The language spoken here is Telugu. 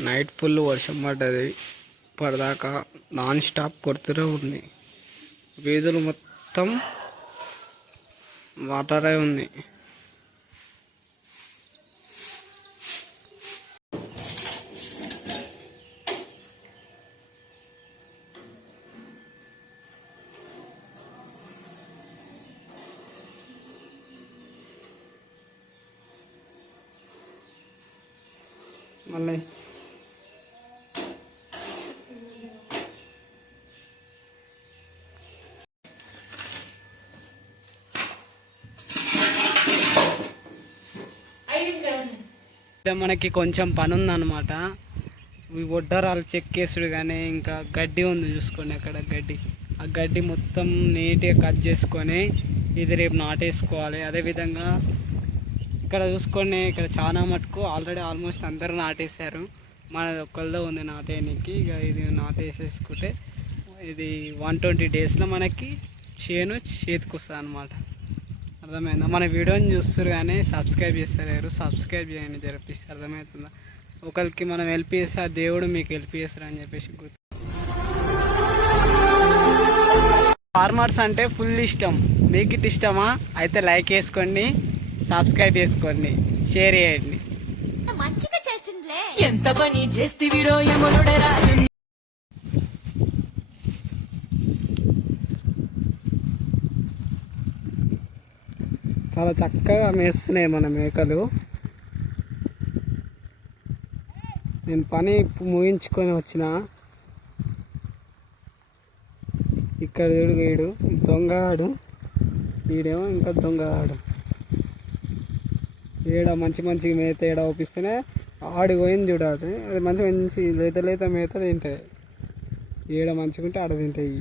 నైట్ ఫుల్ వర్షం పడ్డది. పడదాకా నాన్ స్టాప్ కొడుతూనే ఉంది. వీధులు మొత్తం వాటరే ఉంది. మళ్ళీ మనకి కొంచెం పని ఉందన్నమాట ఈ ఒడ్డరాలు చెక్ చేసుడు కానీ ఇంకా గడ్డి ఉంది చూసుకోండి అక్కడ గడ్డి. ఆ గడ్డి మొత్తం నీట్గా కట్ చేసుకొని ఇది రేపు నాటేసుకోవాలి. అదేవిధంగా ఇక్కడ చూసుకోండి ఇక్కడ చాలా మటుకు ఆల్రెడీ ఆల్మోస్ట్ అందరూ నాటేశారు. మనది ఒక్కళ్ళదో ఉంది నాటేయడానికి ఇక ఇది నాటేసేసుకుంటే ఇది వన్ ట్వంటీ డేస్లో మనకి చేను చేతికి వస్తుంది అనమాట అర్థమైందా? మన వీడియోని చూస్తారు కానీ సబ్స్క్రైబ్ చేస్తలేరు. సబ్స్క్రైబ్ చేయండి జరిపిస్తే అర్థమవుతుందా ఒకరికి మనం హెల్ప్ చేస్తే ఆ దేవుడు మీకు హెల్ప్ చేస్తారు అని చెప్పేసి గుర్తు. ఫార్మర్స్ అంటే ఫుల్ ఇష్టం. మీకు ఇట్ ఇష్టమా? అయితే లైక్ వేసుకోండి సబ్స్క్రైబ్ చేసుకోండి షేర్ చేయండి. ఎంత పని చేస్తివిరో చాలా చక్కగా మేస్తున్నాయి మన మేకలు. నేను పని ముగించుకొని వచ్చిన. ఇక్కడ చూడు వీడు దొంగగాడు వీడేమో ఇంకా దొంగగాడు ఈడ మంచి మంచి మేత ఏడ ఒప్పిస్తేనే ఆడి పోయింది చూడాలి అది మంచి మంచి లేత లేత మేత తింటాయి. ఈడ మంచిగా ఉంటే ఆడ తింటాయి.